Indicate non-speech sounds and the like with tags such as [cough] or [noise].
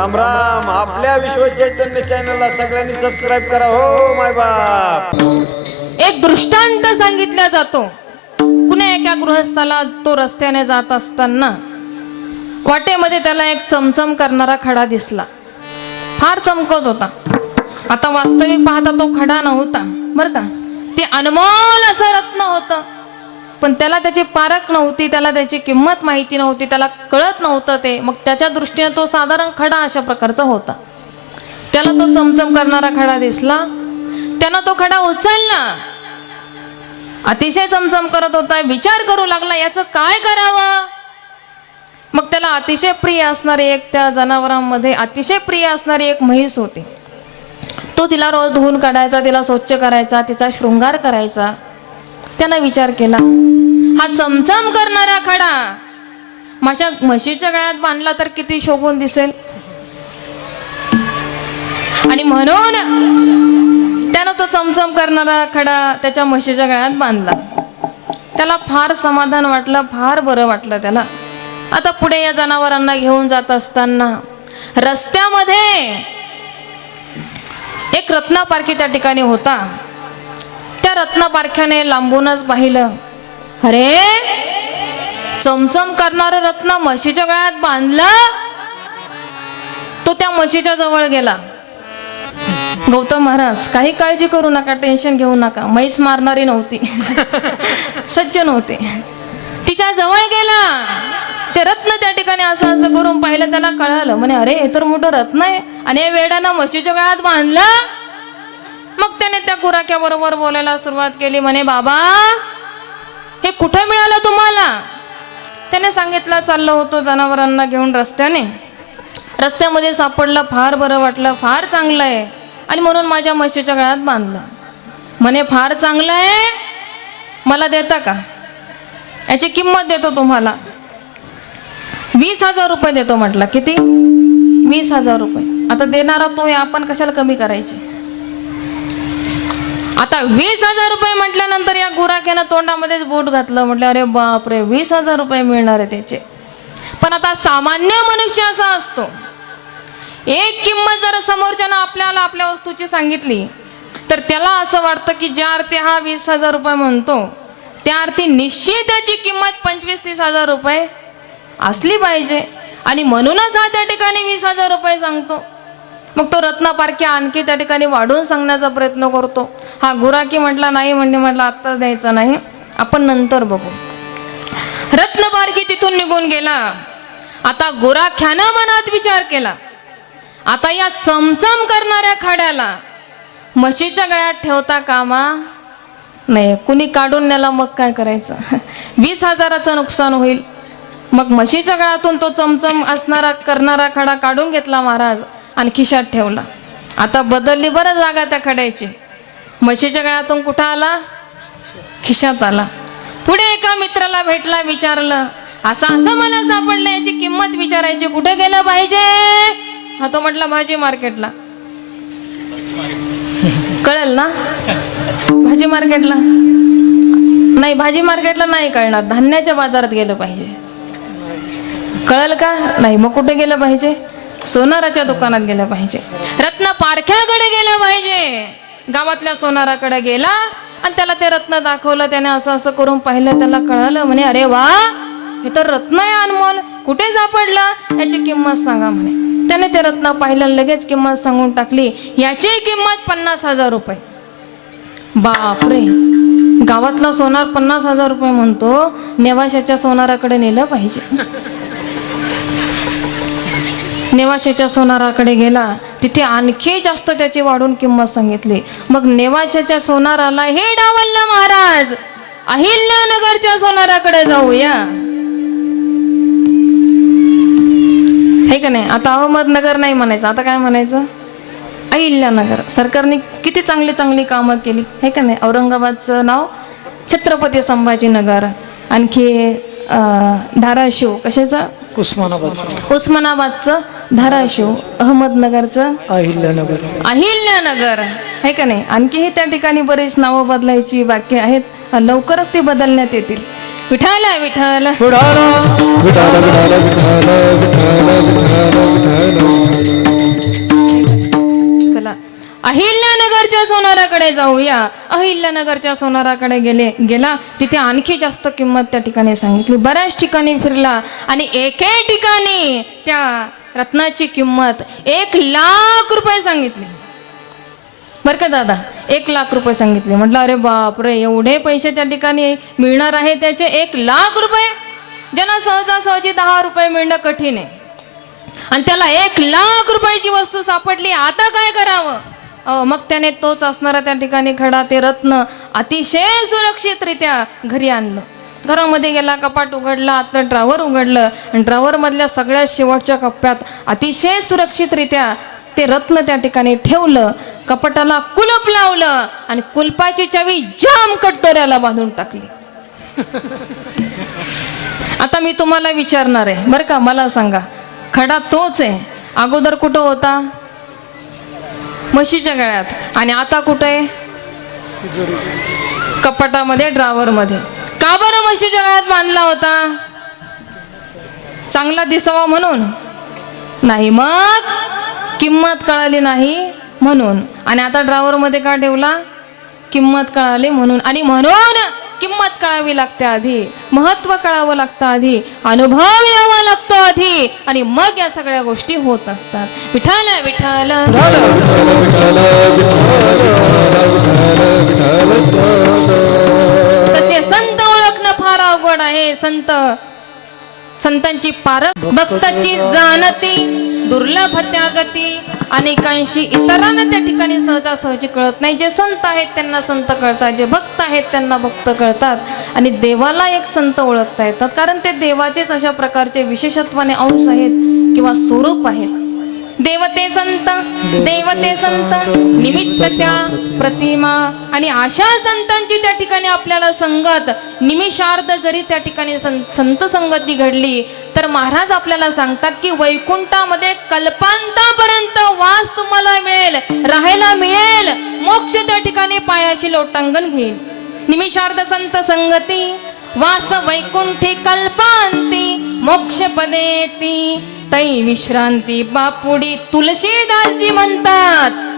राम राम. आपल्या विश्व चैतन्य चॅनलला सगळ्यांनी सबस्क्राईब करा. हो माय बाप. एक दृष्टांत सांगितला जातो. कुण्या एका गृहस्थाला तो रस्त्याने जात असताना वाटेमध्ये त्याला एक चमचम करणारा खडा दिसला. फार चमकत होता. आता वास्तविक पाहता तो खडा नव्हता. बरं का? ते अनमोल असं रत्न होतं. पण त्याला त्याची पारख नव्हती त्याला त्याची किंमत माहिती नव्हती त्याला कळत नव्हतं ते. मग त्याच्या दृष्टीने तो साधारण खडा अशा प्रकारचा होता. त्याला तो चमचम करणारा खडा दिसला. त्यानं तो खडा उचलला. अतिशय चमचम करत होता. विचार करू लागला याचं काय करावं? मग त्याला अतिशय प्रिय असणारी एक त्या जनावरांमध्ये अतिशय प्रिय असणारी एक म्हैस होती. तो तिला रोज धुवून काढायचा तिला स्वच्छ करायचा तिचा शृंगार करायचा. त्यानं विचार केला हा चमचम करणारा खडा. माझ्या म्हशीच्या गळ्यात बांधला तर किती शोभून दिसेल? आणि म्हणून त्यानं तो चमचम करणारा खडा त्याच्या म्हशीच्या गळ्यात बांधला. त्याला फार समाधान वाटलं फार बरं वाटलं त्याला. आता पुढे या जनावरांना घेऊन जात असताना रस्त्यामध्ये एक रत्नापारखी त्या ठिकाणी होता. त्या रत्नापारख्याने लांबूनच पाहिलं. अरे चमचम करणारं रत्न म्हशीच्या गळ्यात बांधलं तो त्या म्हशीच्या जवळ गेला. गौतम महाराज काही काळजी करू नका टेन्शन घेऊ नका. म्हैस मारणारी नव्हती. [laughs] सज्जन होते तिच्या जवळ गेला. ते रत्न त्या ठिकाणी असं असं करून पाहिलं त्याला कळालं. म्हणे अरे हे तर मोठं रत्न आहे. आणि हे वेड्यानं म्हशीच्या गळ्यात बांधलं. मग त्याने त्या गुराख्या बरोबर बोलायला सुरुवात केली. म्हणे बाबा हे कुठं मिळालं तुम्हाला? त्याने सांगितलं चाललो होतो जनावरांना घेऊन रस्त्याने. रस्त्यामध्ये सापडलं फार बरं वाटलं फार चांगलं आहे. आणि म्हणून माझ्या म्हशीच्या गळ्यात बांधलं. म्हणे फार चांगलं आहे? मला देता का? याची किंमत देतो तुम्हाला. वीस हजार रुपये देतो म्हटलं. किती? वीस हजार रुपये. आता देणारा तो आहे आपण कशाला कमी करायचे? आता वीस हजार रुपये म्हटल्यानंतर या गुराख्यानं तोंडामध्येच बोट घातलं. म्हटलं अरे बापरे वीस हजार रुपये मिळणार आहे त्याचे. पण आता सामान्य मनुष्य असा असतो. एक किंमत जर समोरच्यानं आपल्याला आपल्या वस्तूची सांगितली तर त्याला असं वाटतं की ज्या अर्थी हा वीस हजार रुपये म्हणतो त्या अर्थी निश्चित त्याची किंमत पंचवीस तीस हजार रुपये असली पाहिजे. आणि म्हणूनच हा त्या ठिकाणी वीस हजार रुपये सांगतो. मग तो रत्नापारखी आणखी त्या ठिकाणी वाढवून सांगण्याचा प्रयत्न करतो. हा गुराकी म्हटला नाही म्हणजे म्हटलं आत्ताच द्यायचा नाही. आपण नंतर बघू. रत्नपारखी तिथून निघून गेला. आता गुराख्यानं मनात विचार केला. आता या चमचम करणाऱ्या खाड्याला म्हशीच्या गळ्यात ठेवता कामा नाही कुणी काढून नेला मग काय करायचं? [laughs] वीस हजाराचं नुकसान होईल. मग म्हशीच्या गळ्यातून तो चमचम असणारा करणारा खडा काढून घेतला महाराज. आणि खिशात ठेवला. आता बदलली बरं जागा त्या खड्याची. म्हशीच्या गळ्यातून कुठं आला? खिशात आला. पुढे एका मित्राला भेटला विचारलं असं असं मला सापडलं याची किंमत विचारायची कुठे गेलं पाहिजे हा तो म्हटला भाजी मार्केटला. कळेल ना? भाजी मार्केटला? नाही भाजी मार्केटला नाही कळणार. धान्याच्या बाजारात गेलं पाहिजे. कळेल का? नाही मग कुठे गेलं पाहिजे? सोनाराच्या दुकानात गेलं पाहिजे. रत्न पारख्याकडे गेलं पाहिजे. गावातल्या सोनाराकडे गेला आणि त्याला ते रत्न दाखवलं. त्याने असं असं करून पाहिलं. त्याला कळालं म्हणे अरे वा हे तर रत्न आहे अनमोल. कुठे सापडलं? याची किंमत सांगा म्हणे. त्याने ते रत्न पाहिलं लगेच किंमत सांगून टाकली. याची किंमत पन्नास हजार रुपये. बापरे. गावातला सोनार पन्नास हजार रुपये म्हणतो. नेवाशाच्या सोनाराकडे नेलं पाहिजे. नेवाशाच्या सोनाराकडे गेला. तिथे आणखी जास्त त्याची वाढून किंमत सांगितली. मग नेवाशाच्या सोनाराला हे डावललं महाराज अहिल्यानगरच्या सोनाराकडे जाऊया. हे का नाही? आता अहमदनगर नाही म्हणायचं. आता काय म्हणायचं? अहिल्यानगर. सरकारने किती चांगली चांगली कामं केली. हे का नाही? औरंगाबादचं नाव छत्रपती संभाजीनगर. आणखी धाराशिव. कशाचं? उस्मानाबाद उस्मानाबादचं. धाराशिव अहमदनगरचं? अहिल्यानगर. अहिल्यानगर. आहे का नाही? आणखीही त्या ठिकाणी बरीच नावं बदलायची बाकी आहेत. लवकरच ती बदलण्यात येतील. विठाल विठाल विठाला विठाला विठाला विठाला विठाला विठाला विठाला सोनाराकडे जाऊया. अहिल्यानगरच्या सोनाराकडे गेले गेला. तिथे आणखी जास्त किंमत त्या ठिकाणी सांगितली. बऱ्याच ठिकाणी फिरला आणि एके ठिकाणी त्या रत्नाची किंमत एक लाख रुपये सांगितली. बरं का दादा? एक लाख रुपये सांगितले. म्हटलं अरे बापरे एवढे पैसे त्या ठिकाणी मिळणार आहे त्याचे एक लाख रुपये? ज्यांना सहजासहजी दहा रुपये मिळणं कठीण आहे. आणि त्याला एक लाख रुपयाची वस्तू सापडली. आता काय करावं? अहो, मग त्याने तोच असणारा त्या ठिकाणी खडा ते रत्न अतिशय सुरक्षितरित्या घरी आणलं. घरामध्ये गेला कपाट उघडला आतलं ड्रावर उघडलं आणि ड्रावरमधल्या सगळ्या शेवटच्या कप्प्यात अतिशय सुरक्षितरित्या ते रत्न त्या ठिकाणी ठेवलं कपाटाला कुलप लावलं आणि कुलपाची चावी जाम कटदोऱ्याला बांधून टाकली. [laughs] आता मी तुम्हाला विचारणार आहे बरं का? मला सांगा खडा तोच आहे. अगोदर कुठं होता? म्हशीच्या गळ्यात. आणि आता कुठे? आहे कपाटामध्ये ड्रावरमध्ये. का बरं म्हशीच्या गळ्यात बांधला होता? चांगला दिसावा म्हणून. नाही मग? किंमत कळाली नाही म्हणून. आणि आता ड्रावरमध्ये का ठेवला? किंमत कळाली म्हणून. आणि म्हणून किंमत कळावी लागते आधी महत्त्व कळावं लागतं आधी अनुभव यावा लागतो आधी आणि मग या सगळ्या गोष्टी होत असतात. विठाल विठाल तसे संत ओळखणं फार अवघड आहे. संत संतांची पारख भक्ताची जाणती. दुर्लभ त्यागती अनेकांशी इतरांना त्या ठिकाणी सहजासहजी कळत नाही. जे संत आहेत त्यांना संत कळतात जे भक्त आहेत त्यांना भक्त कळतात. आणि देवाला एक संत ओळखता येतात. कारण ते देवाचेच अशा प्रकारचे विशेषत्वाने अंश आहेत किंवा स्वरूप आहेत. देवते संत देवते संत निमित्त त्या. प्रतिमा आणि अशा संतांची त्या ठिकाणी आपल्याला संगत निमिषार्ध जरी त्या ठिकाणी सं- संत संगती घडली तर महाराज आपल्याला सांगतात की वैकुंठामध्ये कल्पांतापर्यंत वास तुम्हाला मिळेल राहायला मिळेल. मोक्ष त्या ठिकाणी पायाशी लोटांगण घेईल. निमिषार्ध संत संगती वास वैकुंठी कल्पांती मोक्ष पदेती. तै विश्रांती बापुडी तुलसीदासजी म्हणतात.